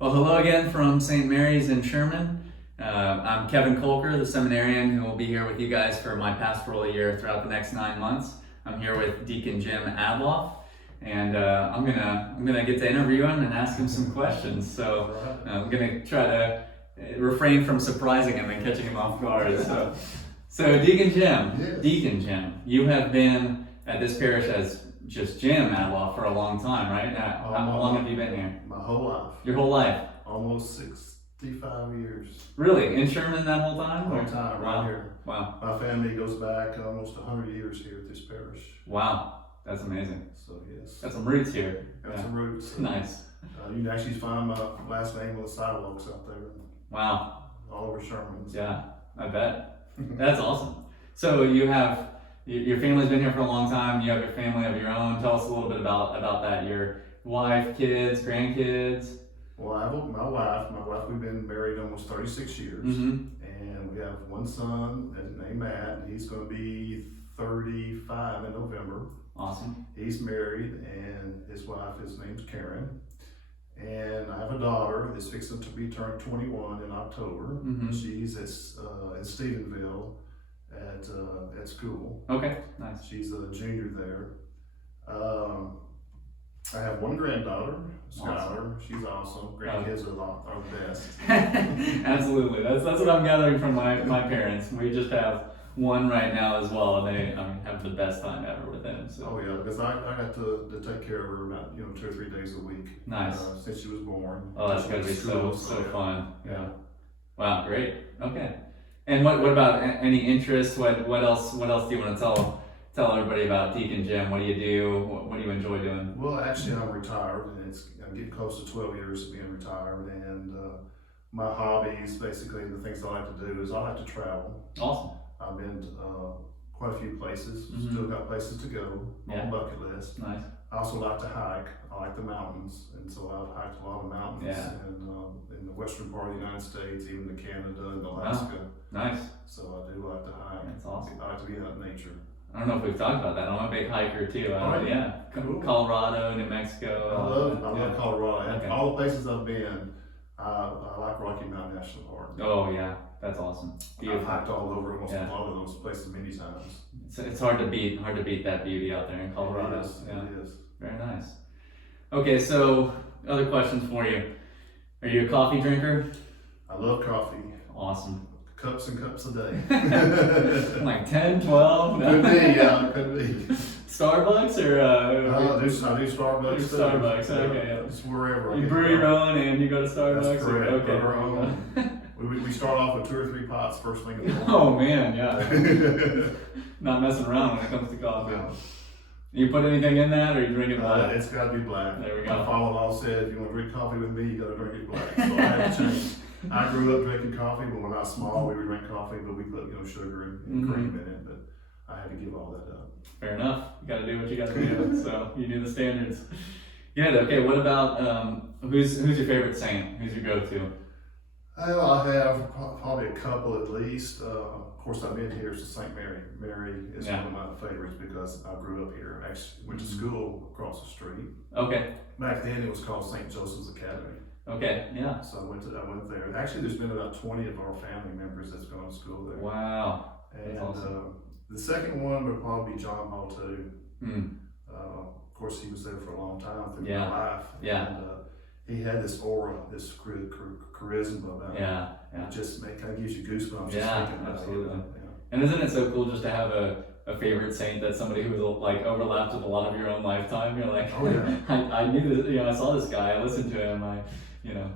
Well, hello again from St. Mary's in Sherman. I'm Kevin Kolker, the seminarian who will be here with you guys for my pastoral year throughout the next 9 months. I'm here with Deacon Jim, and I'm gonna get to interview him and ask him some questions. So I'm gonna try to refrain from surprising him and catching him off guard. So Deacon Jim, Yes. Deacon Jim, you have been at this parish as just Jim Adloff for a long time, right? How long have you been here? My whole life. Your whole life? Almost 65 years. Really? In Sherman that whole time? Whole time, right here. Wow. My family goes back almost 100 years here at this parish. Wow. That's amazing. So, yes. Got some roots here. Got some roots. Nice. You can actually find my last name on the sidewalks out there. Wow. All over Sherman. Yeah, I bet. That's awesome. So you have, your family's been here for a long time. You have your family of your own. Tell us a little bit about that. Your wife, kids, grandkids. Well, I have my wife, we've been married almost 36 years. Mm-hmm. And we have one son named Matt. He's going to be 35 in November. Awesome. He's married, and his wife, his name's Karen. And I have a daughter that's fixing to be turned 21 in October. Mm-hmm. She's at Stephenville at school. Okay, nice. She's a junior there. I have one granddaughter, Skylar. Awesome. She's awesome. Grandkids are the best. Absolutely. That's what I'm gathering from my parents. We just have one right now as well, and they have the best time ever with them. So. Oh yeah, because I got to take care of her about 2 or 3 days a week. Nice. Since she was born. Oh, that's gotta be so yeah. fun. Yeah. Wow, great. Okay. And what about any interests? What else do you want to tell everybody about Deacon Jim? What do you do? What do you enjoy doing? Well, actually, I'm retired, and I'm getting close to 12 years of being retired. And my hobbies, basically, the things I like to do is I like to travel. Awesome. I've been to quite a few places. Mm-hmm. Still got places to go on the bucket list. Nice. I also like to hike. I like the mountains, and so I've hiked a lot of mountains in the western part of the United States, even to Canada and Alaska. Wow. Nice. So I do like to hike. That's awesome. I like to be out in nature. I don't know if we've talked about that. I'm a big hiker too. Yeah. Cool. Colorado, New Mexico. I love Colorado. Okay. All the places I've been, I like Rocky Mountain National Park. Oh yeah, that's awesome. I've hiked all over almost a lot of those places many times. It's hard to beat that beauty out there in Colorado. It is. Very nice. Okay, so other questions for you. Are you a coffee drinker? I love coffee. Awesome. Cups and cups a day. Like 10, 12? Could be, yeah, could be. Starbucks or? I do Starbucks too. Starbucks, okay. Yeah. Just wherever. You brew your own and you go to Starbucks? That's correct. Okay. Our own. We start off with 2 or 3 pots first thing in the morning. Oh man, yeah. Not messing around when it comes to coffee. No. You put anything in that, or you drink it black? It's got to be black. There we go. My father-in-law said, if you want to drink coffee with me, you got to drink it black. So I had to change. I grew up drinking coffee, but when I was small, we would drink coffee, but we put sugar and cream in it. But I had to give all that up. Fair enough. You got to do what you got to do. So you do the standards. Good. Okay. What about who's your favorite saint? Who's your go-to? Well, I have probably a couple at least. Of course, I've been here to St. Mary. Mary is one of my favorites because I grew up here. I actually went to school across the street. Okay. Back then, it was called St. Joseph's Academy. Okay. Yeah. So I went there. Actually, there's been about 20 of our family members that's gone to school there. Wow. And That's awesome. the second one would probably be John Paul II. Hmm. Of course, he was there for a long time through Yeah. my life. Yeah. And he had this aura, this charisma about him. Yeah. It just kind of gives you goosebumps. Yeah, just thinking about absolutely. it. And isn't it so cool just to have a favorite saint that's somebody who was like overlapped with a lot of your own lifetime? You're like, Oh yeah. I knew this. I saw this guy. I listened to him.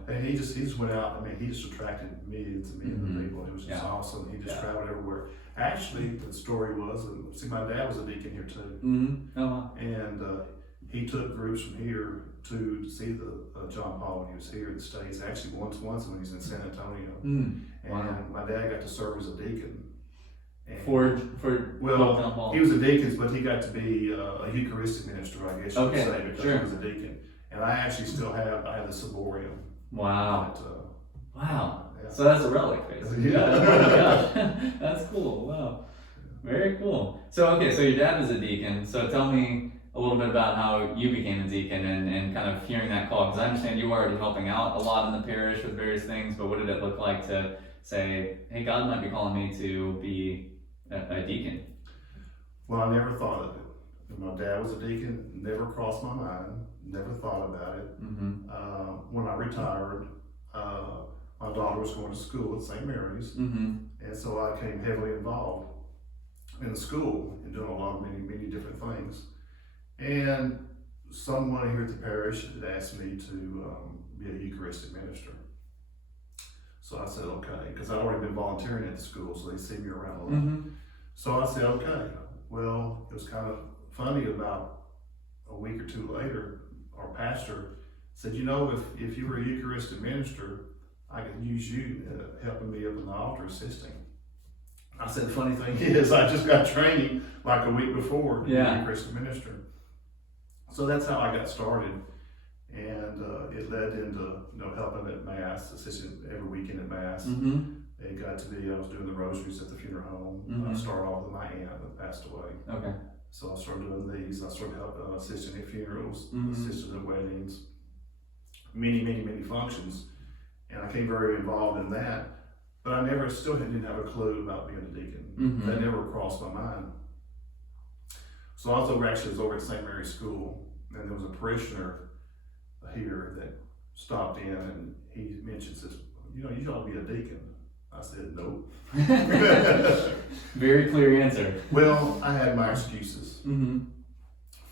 And he just went out. I mean, he just attracted millions and millions of people. It was just awesome. He just traveled everywhere. Actually, the story was, my dad was a deacon here too. Mm-hmm. Oh wow. And he took groups from here to see the John Paul when he was here in the States. Actually, once when he was in San Antonio. Mm. And Wow. my dad got to serve as a deacon. And For well, Paul. he was a deacon, but he got to be a Eucharistic minister, I guess you Okay, could say, because sure. he was a deacon. And I actually still have the ciborium. Wow. But, Wow. yeah. So that's a relic, basically. Yeah. Oh my gosh. That's cool. Wow. Very cool. So okay, so your dad was a deacon. So tell me a a little bit about how you became a deacon and kind of hearing that call, because I understand you were already helping out a lot in the parish with various things, but what did it look like to say, hey, God might be calling me to be a deacon? Well, I never thought of it. My dad was a deacon, never crossed my mind, never thought about it. Mm-hmm. When I retired, my daughter was going to school at St. Mary's, Mm-hmm. and so I became heavily involved in the school and doing a lot of many different things. And someone here at the parish had asked me to be a Eucharistic minister. So I said, okay, because I'd already been volunteering at the school, so they see me around a lot. Mm-hmm. So I said, okay. Well, it was kind of funny. About a week or two later, our pastor said, you know, if you were a Eucharistic minister, I could use you helping me up in the altar assisting. I said, the funny thing is, I just got training like a week before to be a Eucharistic minister. So that's how I got started. And it led into helping at Mass, assisting every weekend at Mass. Mm-hmm. It got to be, I was doing the rosaries at the funeral home. Mm-hmm. I started off with my aunt that passed away. Okay. So I started doing these. I started helping, assisting at funerals, Mm-hmm. assisting at weddings, many functions. And I became very involved in that. But I still didn't have a clue about being a deacon. Mm-hmm. That never crossed my mind. So I was over at St. Mary's School, and there was a parishioner here that stopped in, and he mentioned, says, you know, you ought to be a deacon. I said, nope. Very clear answer. Well, I had my excuses. Mm-hmm.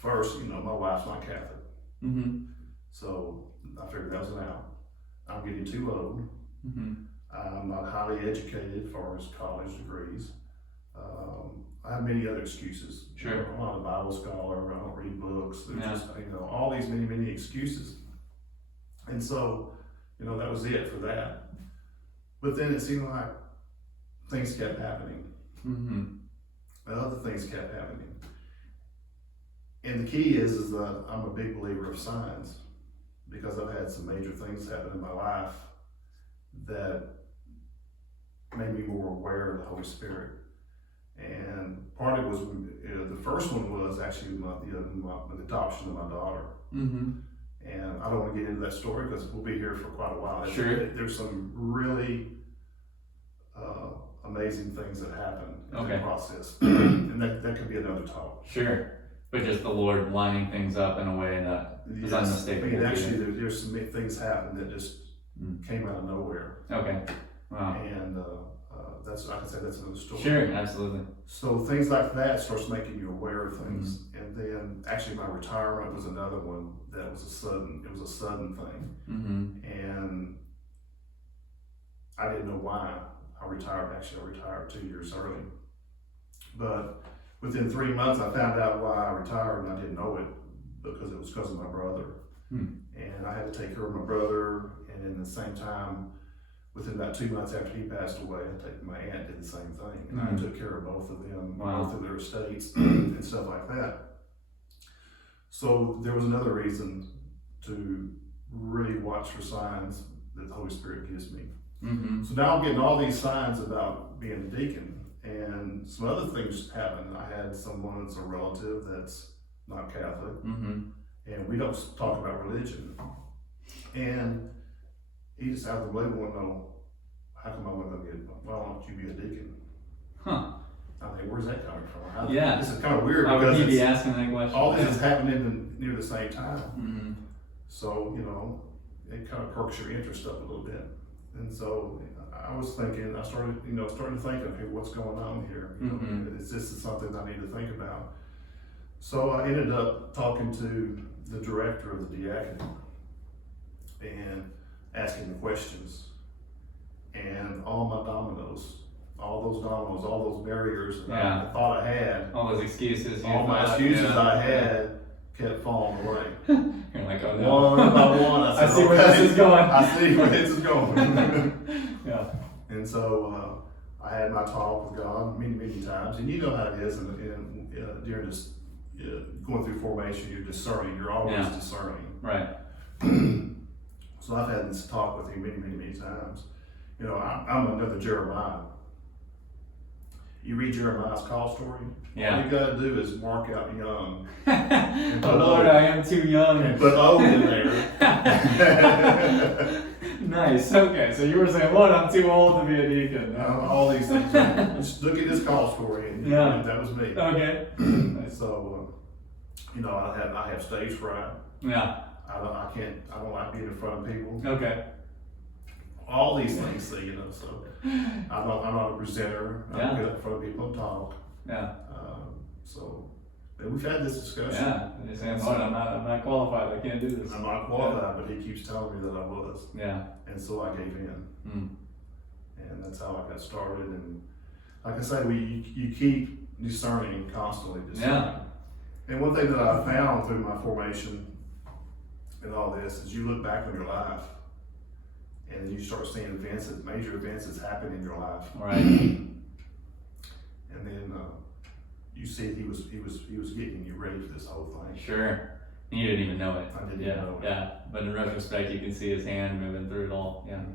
First, my wife's not Catholic. Mm-hmm. So I figured that was an out. I'm getting too old. Mm-hmm. I'm not highly educated as far as college degrees. I have many other excuses. Sure. I'm not a Bible scholar. I don't read books. There's Yeah. just, all these many excuses. And so, that was it for that. But then it seemed like things kept happening. Mm-hmm. And other things kept happening. And the key is that I'm a big believer of signs, because I've had some major things happen in my life that made me more aware of the Holy Spirit. And part of it was, the first one was actually the adoption of my daughter. Mm-hmm. And I don't want to get into that story because we'll be here for quite a while. Sure. There's some really amazing things that happen in the process. And that could be another talk. Sure. But just the Lord lining things up in a way that is unmistakable. Actually, there's some things happen that just came out of nowhere. Okay. Wow. And that's, like I said, that's another story. Sure, absolutely. So things like that starts making you aware of things. Mm-hmm. And then actually my retirement was another one that was a sudden thing. Mm-hmm. And I didn't know why I retired. Actually, I retired 2 years early. But within 3 months, I found out why I retired, and I didn't know it because it was because of my brother. And I had to take care of my brother, and in the same time, within about 2 months after he passed away, my aunt did the same thing, and I took care of both of them, both of their estates, and stuff like that. So there was another reason to really watch for signs that the Holy Spirit gives me. Mm-hmm. So now I'm getting all these signs about being a deacon, and some other things happened. I had someone that's a relative that's not Catholic, and we don't talk about religion. And he just out of the blue wanted to know, how come I want to get, why don't you be a deacon? Huh. I mean, where's that coming from? This is kind of weird How because would he be asking that question? all this is happening near the same time. Mm-hmm. So, it kind of perks your interest up a little bit. And so I was thinking, I started to think of, hey, what's going on here? Is this something I need to think about? So I ended up talking to the director of the Deaconate and asking the questions. And all those barriers that I thought I had, all those excuses, my excuses I had kept falling away. You're like, oh no. One by one, I see where this is going. I see where this is going. Yeah. And so I had my talk with God many times, and you know how it is, and during this going through formation, you're discerning. You're always discerning. Right. So I've had this talk with him many times. I'm another Jeremiah. you read Jeremiah's call story. Yeah. All you got to do is mark out young. Oh Lord, I am too young. And put old in there. Nice. Okay, so you were saying, "What? I'm too old to be a deacon." All these things. Just look at this call story, and Yeah. that was me. Okay. So, I have stage fright. Yeah. I don't like being in front of people. Okay. All these things, so I'm not a presenter. I don't get up in front of people and talk. Yeah. And we've had this discussion. Yeah. And you're saying, "Lord, I'm not qualified. I can't do this." I'm not qualified, but he keeps telling me that I was. Yeah. And so I gave in. Mm. And that's how I got started. And like I say, you keep discerning, constantly discerning. Yeah. And one thing that I found through my formation and all this is you look back on your life and you start seeing major events that's happened in your life. Right. And then you see he was getting you ready for this whole thing. Sure. And you didn't even know it. I didn't even know it. Yeah. But in retrospect, you can see his hand moving through it all. Yeah. Mhm.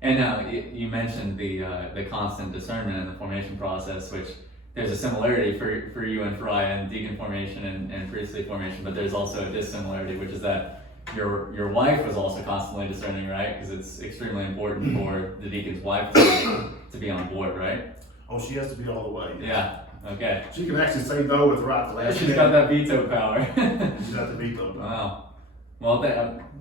And now you mentioned the constant discernment in the formation process, which there's a similarity for you and Fry in deacon formation and priestly formation, but there's also a dissimilarity, which is that your wife was also constantly discerning, right? Because it's extremely important for the deacon's wife to be on board, right? Oh, she has to be all the way. Yeah. Okay. She can actually say no with right the last She's got that veto power. She's got the veto. Wow. Well,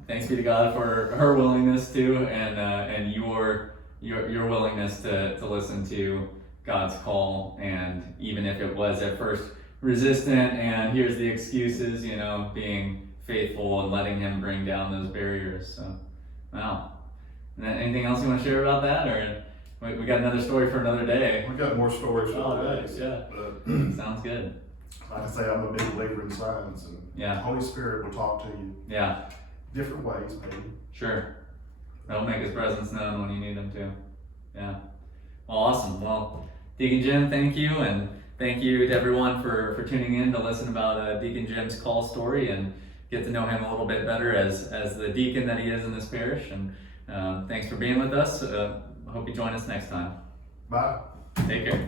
thanks be to God for her willingness to, and your willingness to listen to God's call, and even if it was at first resistant, and here's the excuses, being faithful and letting Him bring down those barriers. So, wow. And then anything else you want to share about that, or we got another story for another day? We got more stories for All other right, days. yeah. But Sounds good. like I say, I'm a big believer in signs, and Yeah. the Holy Spirit will talk to you Yeah. different ways, maybe. Sure. That'll make His presence known when you need Him to. Yeah. Well, awesome. Well, Deacon Jim, thank you, and thank you to everyone for tuning in to listen about Deacon Jim's call story and get to know him a little bit better as the deacon that he is in this parish. And thanks for being with us. Hope you join us next time. Bye. Take care.